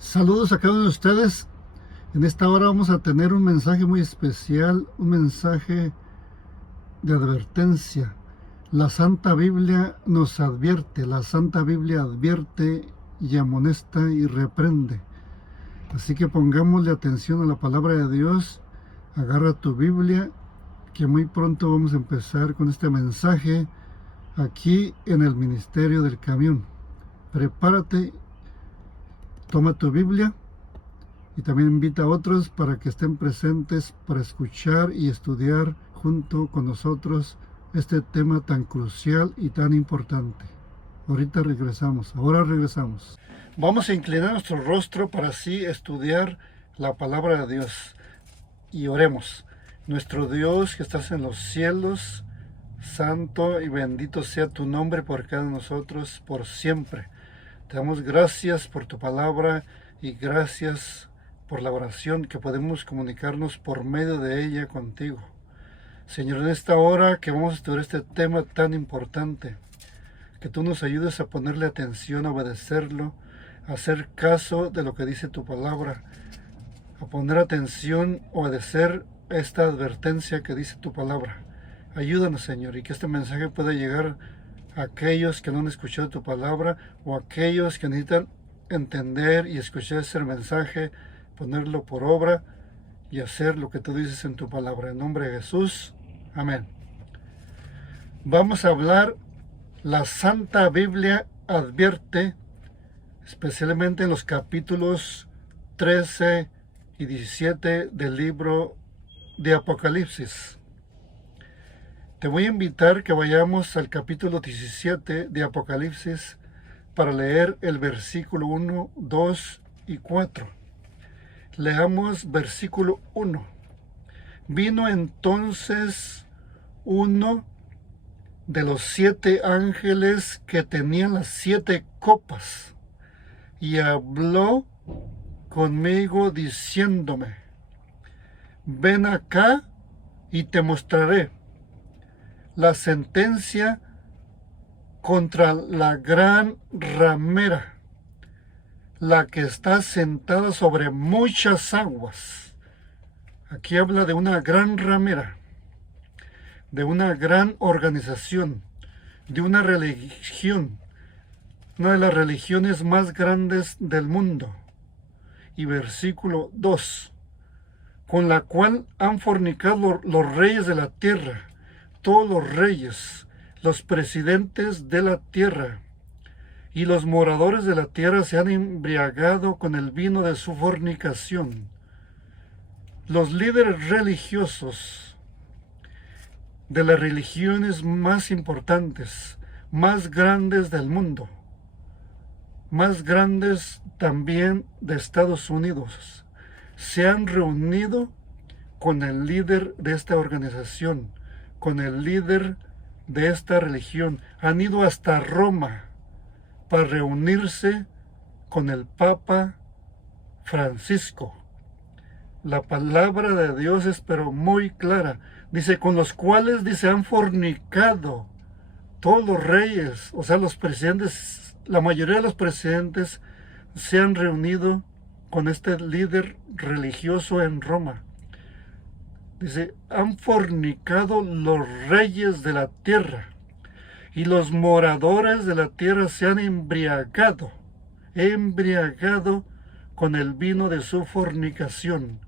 Saludos a cada uno de ustedes. En esta hora vamos a tener un mensaje muy especial, un mensaje de advertencia. La Santa Biblia nos advierte, la Santa Biblia advierte y amonesta y reprende. Así que pongámosle atención a la palabra de Dios. Agarra tu Biblia, que muy pronto vamos a empezar con este mensaje aquí en el Ministerio del Camión. Prepárate, toma tu Biblia y también invita a otros para que estén presentes para escuchar y estudiar junto con nosotros este tema tan crucial y tan importante. Ahora regresamos. Vamos a inclinar nuestro rostro para así estudiar la palabra de Dios y oremos. Nuestro Dios que estás en los cielos, santo y bendito sea tu nombre por cada uno de nosotros por siempre. Te damos gracias por tu palabra y gracias por la oración que podemos comunicarnos por medio de ella contigo. Señor, en esta hora que vamos a estudiar este tema tan importante, que tú nos ayudes a ponerle atención, a obedecerlo, a hacer caso de lo que dice tu palabra, a poner atención, obedecer esta advertencia que dice tu palabra. Ayúdanos, Señor, y que este mensaje pueda llegar a aquellos que no han escuchado tu palabra o a aquellos que necesitan entender y escuchar ese mensaje, ponerlo por obra y hacer lo que tú dices en tu palabra. En nombre de Jesús, amén. Vamos a hablar, la Santa Biblia advierte, especialmente en los capítulos 13 y 17 del libro de Apocalipsis. Te voy a invitar que vayamos al capítulo 17 de Apocalipsis para leer el versículo 1, 2 y 4. Leamos versículo 1. Vino entonces uno de los 7 ángeles que tenían las 7 copas y habló conmigo diciéndome: ven acá y te mostraré la sentencia contra la gran ramera, la que está sentada sobre muchas aguas. Aquí habla de una gran ramera, de una gran organización, de una religión, una de las religiones más grandes del mundo. Y versículo 2, con la cual han fornicado los reyes de la tierra, todos los reyes, los presidentes de la tierra, y los moradores de la tierra se han embriagado con el vino de su fornicación. Los líderes religiosos de las religiones más importantes, más grandes del mundo, más grandes también de Estados Unidos, se han reunido con el líder de esta organización, con el líder de esta religión. Han ido hasta Roma para reunirse con el Papa Francisco. La palabra de Dios es pero muy clara. Dice, con los cuales, dice, han fornicado todos los reyes, o sea, los presidentes, la mayoría de los presidentes se han reunido con este líder religioso en Roma. Dice, han fornicado los reyes de la tierra y los moradores de la tierra se han embriagado con el vino de su fornicación,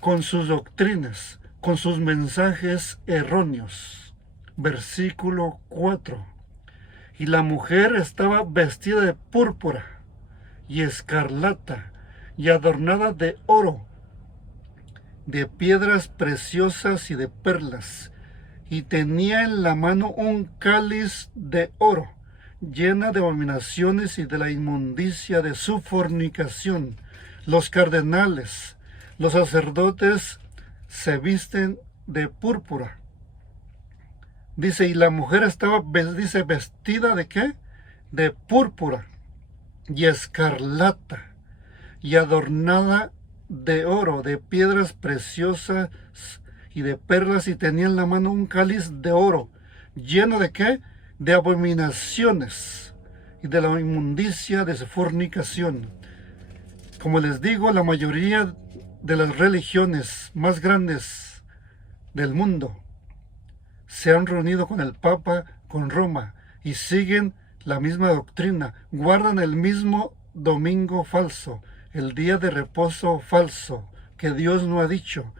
con sus doctrinas, con sus mensajes erróneos. Versículo 4. Y la mujer estaba vestida de púrpura y escarlata y adornada de oro, de piedras preciosas y de perlas, y tenía en la mano un cáliz de oro, llena de abominaciones y de la inmundicia de su fornicación. Los cardenales, los sacerdotes se visten de púrpura. Dice, y la mujer estaba, dice, vestida ¿de qué? De púrpura y escarlata, y adornada de oro, de piedras preciosas y de perlas, y tenía en la mano un cáliz de oro, lleno ¿de qué? De abominaciones y de la inmundicia de su fornicación. Como les digo, la mayoría de las religiones más grandes del mundo se han reunido con el Papa, con Roma, y siguen la misma doctrina, guardan el mismo domingo falso, el día de reposo falso, que Dios no ha dicho.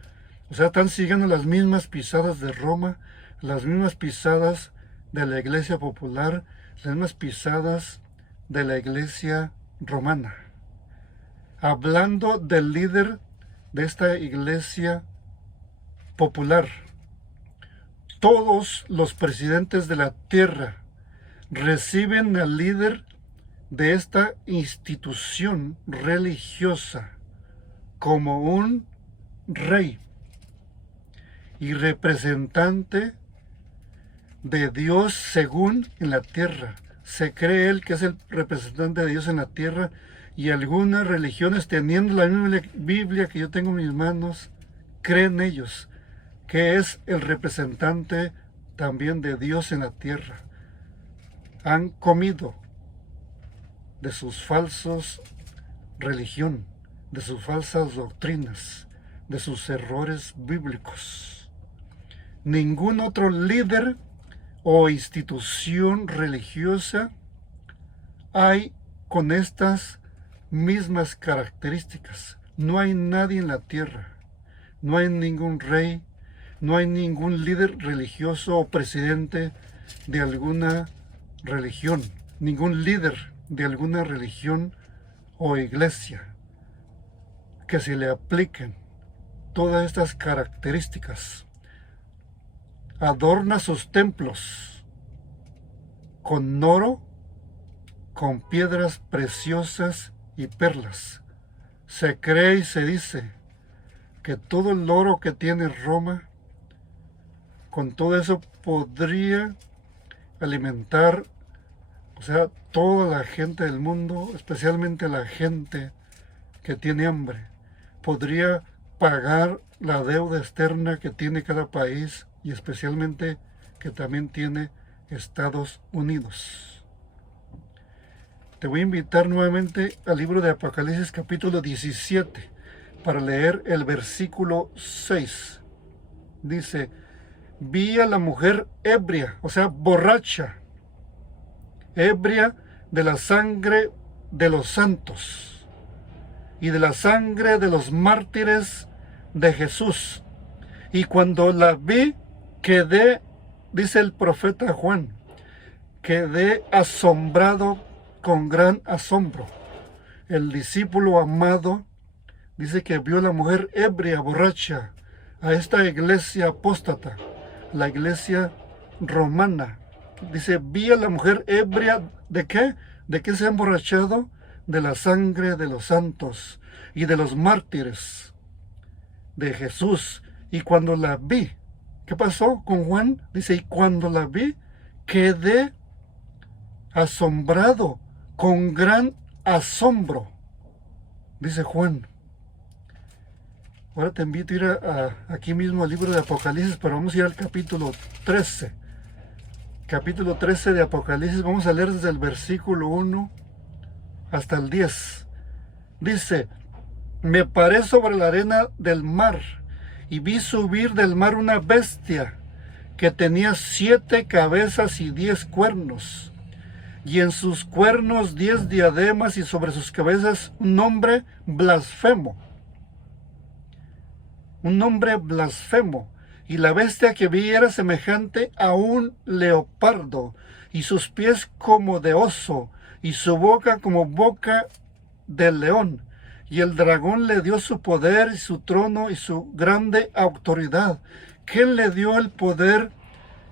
O sea, están siguiendo las mismas pisadas de Roma, las mismas pisadas de la Iglesia Popular, las mismas pisadas de la Iglesia Romana. Hablando del líder de esta Iglesia Popular, todos los presidentes de la tierra reciben al líder de esta institución religiosa como un rey y representante de Dios según en la tierra. Se cree él que es el representante de Dios en la tierra, y algunas religiones, teniendo la misma Biblia que yo tengo en mis manos, creen ellos que es el representante también de Dios en la tierra. Han comido de sus falsos religión, de sus falsas doctrinas, de sus errores bíblicos. Ningún otro líder o institución religiosa hay con estas mismas características. No hay nadie en la tierra, no hay ningún rey, no hay ningún líder religioso o presidente de alguna religión, ningún líder de alguna religión o iglesia que se le apliquen todas estas características. Adorna sus templos con oro, con piedras preciosas y perlas. Se cree y se dice que todo el oro que tiene Roma, con todo eso podría alimentar, o sea, toda la gente del mundo, especialmente la gente que tiene hambre, podría pagar la deuda externa que tiene cada país, y especialmente que también tiene Estados Unidos. Te voy a invitar nuevamente al libro de Apocalipsis capítulo 17 para leer el versículo 6. Dice: vi a la mujer ebria, o sea, borracha, ebria de la sangre de los santos y de la sangre de los mártires de Jesús. Y cuando la vi, quedé, dice el profeta Juan, quedé asombrado con gran asombro. El discípulo amado dice que vio a la mujer ebria, borracha, a esta iglesia apóstata, la iglesia romana. Dice, vi a la mujer ebria, ¿de qué? ¿De qué se ha emborrachado? De la sangre de los santos y de los mártires de Jesús. Y cuando la vi, ¿qué pasó con Juan? Dice, y cuando la vi, quedé asombrado, con gran asombro, dice Juan. Ahora te invito a ir aquí mismo al libro de Apocalipsis, pero vamos a ir al capítulo 13. Capítulo 13 de Apocalipsis, vamos a leer desde el versículo 1 hasta el 10. Dice, me paré sobre la arena del mar, y vi subir del mar una bestia que tenía 7 cabezas y 10 cuernos, y en sus cuernos 10 diademas, y sobre sus cabezas un nombre blasfemo. Un nombre blasfemo. Y la bestia que vi era semejante a un leopardo, y sus pies como de oso, y su boca como boca del león. Y el dragón le dio su poder y su trono y su grande autoridad. ¿Quién le dio el poder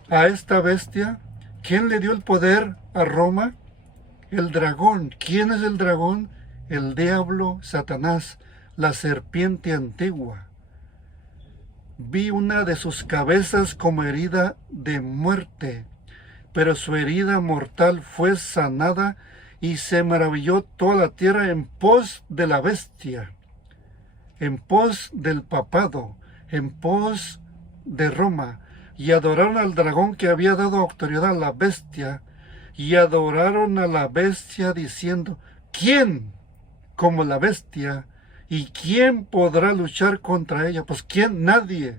a esta bestia? ¿Quién le dio el poder a Roma? El dragón. ¿Quién es el dragón? El diablo, Satanás, la serpiente antigua. Vi una de sus cabezas como herida de muerte, pero su herida mortal fue sanada, y se maravilló toda la tierra en pos de la bestia, en pos del papado, en pos de Roma, y adoraron al dragón que había dado autoridad a la bestia, y adoraron a la bestia diciendo, ¿quién como la bestia. ¿Y quién podrá luchar contra ella? Pues ¿quién? Nadie.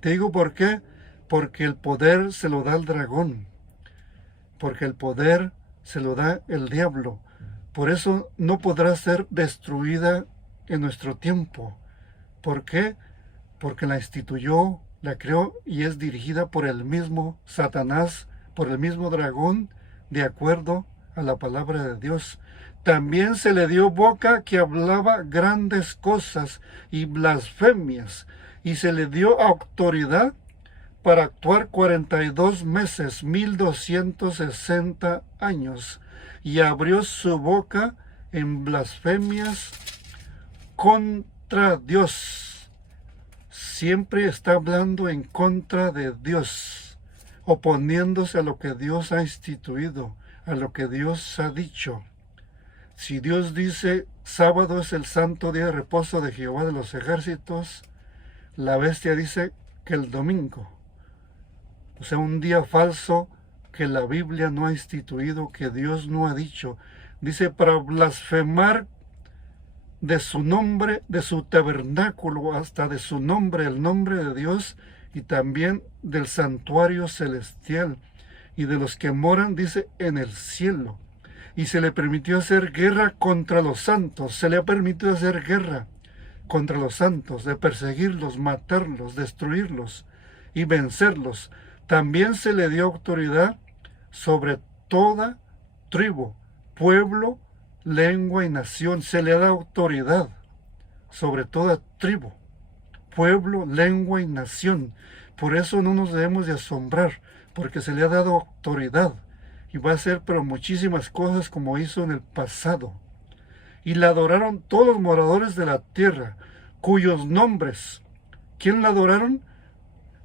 Te digo por qué. Porque el poder se lo da el dragón. Porque el poder se lo da el diablo. Por eso no podrá ser destruida en nuestro tiempo. ¿Por qué? Porque la instituyó, la creó y es dirigida por el mismo Satanás, por el mismo dragón, de acuerdo a la palabra de Dios. También se le dio boca que hablaba grandes cosas y blasfemias, y se le dio autoridad para actuar 42 meses, 1260 años, y abrió su boca en blasfemias contra Dios. Siempre está hablando en contra de Dios, oponiéndose a lo que Dios ha instituido, a lo que Dios ha dicho. Si Dios dice, sábado es el santo día de reposo de Jehová de los ejércitos, la bestia dice que el domingo. O sea, un día falso que la Biblia no ha instituido, que Dios no ha dicho. Dice, para blasfemar de su nombre, de su tabernáculo, hasta de su nombre, el nombre de Dios, y también del santuario celestial, y de los que moran, dice, en el cielo. Y se le permitió hacer guerra contra los santos, se le ha permitido hacer guerra contra los santos, de perseguirlos, matarlos, destruirlos y vencerlos. También se le dio autoridad sobre toda tribu, pueblo, lengua y nación. Se le da autoridad sobre toda tribu, pueblo, lengua y nación. Por eso no nos debemos de asombrar, porque se le ha dado autoridad. Y va a hacer pero muchísimas cosas como hizo en el pasado. Y la adoraron todos los moradores de la tierra, cuyos nombres, ¿quién la adoraron?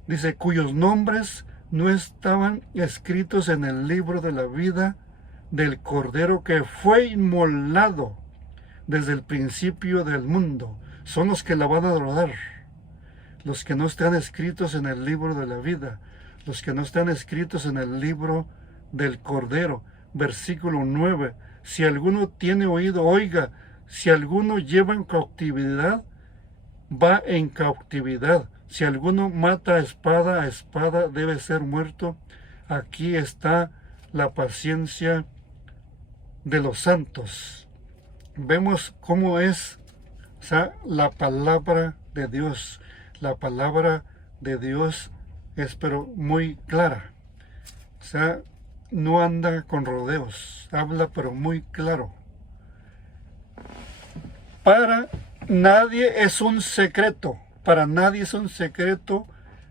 Dice, cuyos nombres no estaban escritos en el libro de la vida del Cordero que fue inmolado desde el principio del mundo. Son los que la van a adorar. Los que no están escritos en el libro de la vida. Los que no están escritos en el libro del Cordero. Versículo 9. Si alguno tiene oído, oiga. Si alguno lleva en cautividad, va en cautividad. Si alguno mata a espada debe ser muerto. Aquí está la paciencia de los santos. Vemos cómo es, o sea, la palabra de Dios. La palabra de Dios es pero muy clara. O sea, no anda con rodeos. Habla pero muy claro. Para nadie es un secreto. Para nadie es un secreto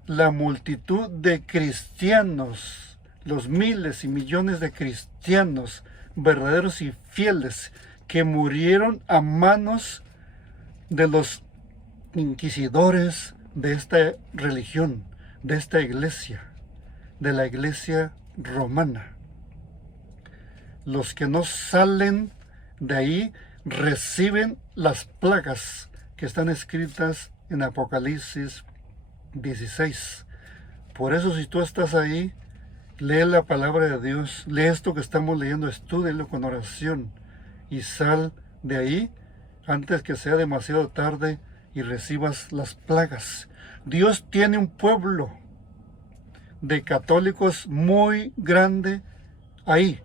la multitud de cristianos, los miles y millones de cristianos verdaderos y fieles que murieron a manos de los inquisidores de esta religión, de esta iglesia, de la iglesia romana. Los que no salen de ahí reciben las plagas que están escritas en Apocalipsis 16. Por eso si tú estás ahí, lee la palabra de Dios, lee esto que estamos leyendo, estúdialo con oración y sal de ahí antes que sea demasiado tarde y recibas las plagas. Dios tiene un pueblo de católicos muy grande ahí.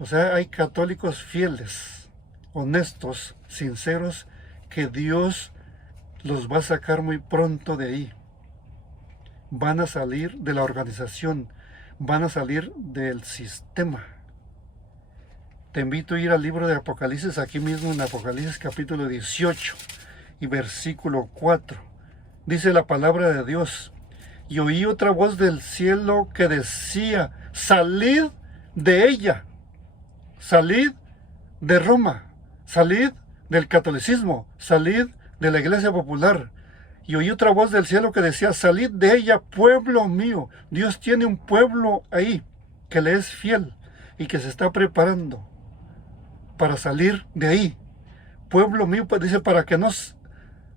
O sea, hay católicos fieles, honestos, sinceros, que Dios los va a sacar muy pronto de ahí. Van a salir de la organización, van a salir del sistema. Te invito a ir al libro de Apocalipsis, aquí mismo en Apocalipsis capítulo 18 y versículo 4. Dice la palabra de Dios: y oí otra voz del cielo que decía, salid de ella, salid de Roma, salid del catolicismo, salid de la iglesia popular. Y oí otra voz del cielo que decía, salid de ella, pueblo mío. Dios tiene un pueblo ahí que le es fiel y que se está preparando para salir de ahí. Pueblo mío, pues dice, para que no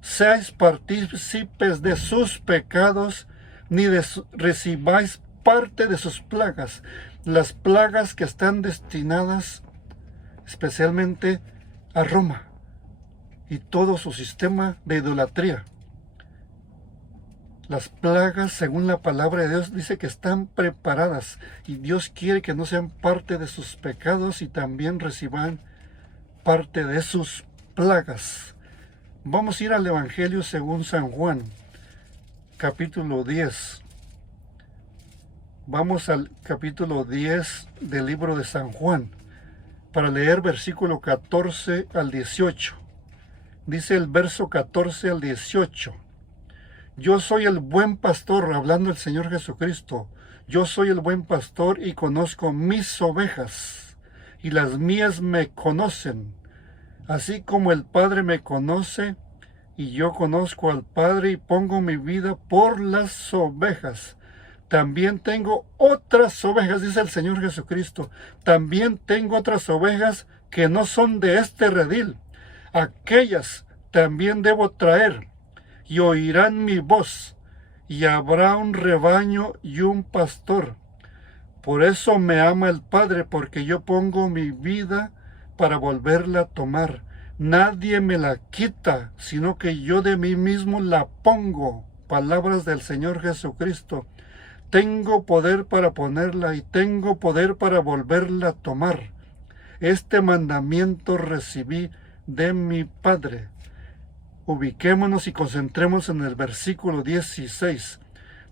seáis partícipes de sus pecados, ni recibáis parte de sus plagas. Las plagas que están destinadas especialmente a Roma, y todo su sistema de idolatría. Las plagas, según la palabra de Dios, dice que están preparadas y Dios quiere que no sean parte de sus pecados y también reciban parte de sus plagas. Vamos a ir al Evangelio según San Juan, capítulo 10. Vamos al capítulo 10 del libro de San Juan para leer versículo 14 al 18. Dice el verso 14 al 18. Yo soy el buen pastor, hablando el Señor Jesucristo. Yo soy el buen pastor y conozco mis ovejas, y las mías me conocen, así como el Padre me conoce, y yo conozco al Padre y pongo mi vida por las ovejas. También tengo otras ovejas, dice el Señor Jesucristo. También tengo otras ovejas que no son de este redil. Aquellas también debo traer, y oirán mi voz, y habrá un rebaño y un pastor. Por eso me ama el Padre, porque yo pongo mi vida para volverla a tomar. Nadie me la quita, sino que yo de mí mismo la pongo. Palabras del Señor Jesucristo. Tengo poder para ponerla y tengo poder para volverla a tomar. Este mandamiento recibí de mi Padre. Ubiquémonos y concentrémonos en el versículo 16.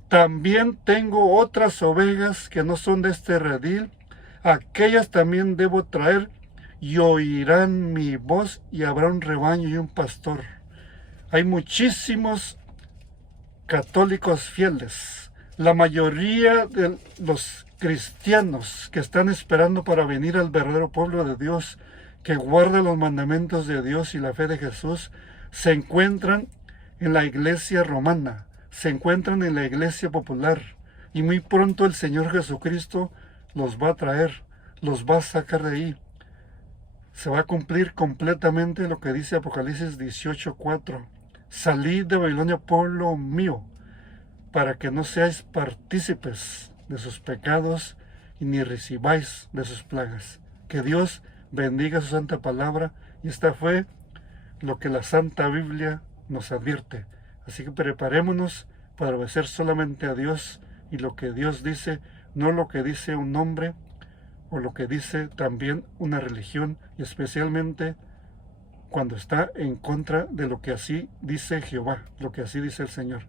También tengo otras ovejas que no son de este redil. Aquellas también debo traer, y oirán mi voz, y habrá un rebaño y un pastor. Hay muchísimos católicos fieles. La mayoría de los cristianos que están esperando para venir al verdadero pueblo de Dios, que guarda los mandamientos de Dios y la fe de Jesús, se encuentran en la iglesia romana, se encuentran en la iglesia popular, y muy pronto el Señor Jesucristo los va a traer, los va a sacar de ahí. Se va a cumplir completamente lo que dice Apocalipsis 18:4. Salid de Babilonia, pueblo mío, para que no seáis partícipes de sus pecados y ni recibáis de sus plagas. Que Dios bendiga su santa palabra, y esta fue lo que la Santa Biblia nos advierte. Así que preparémonos para obedecer solamente a Dios y lo que Dios dice, no lo que dice un hombre o lo que dice también una religión, y especialmente cuando está en contra de lo que así dice Jehová, lo que así dice el Señor.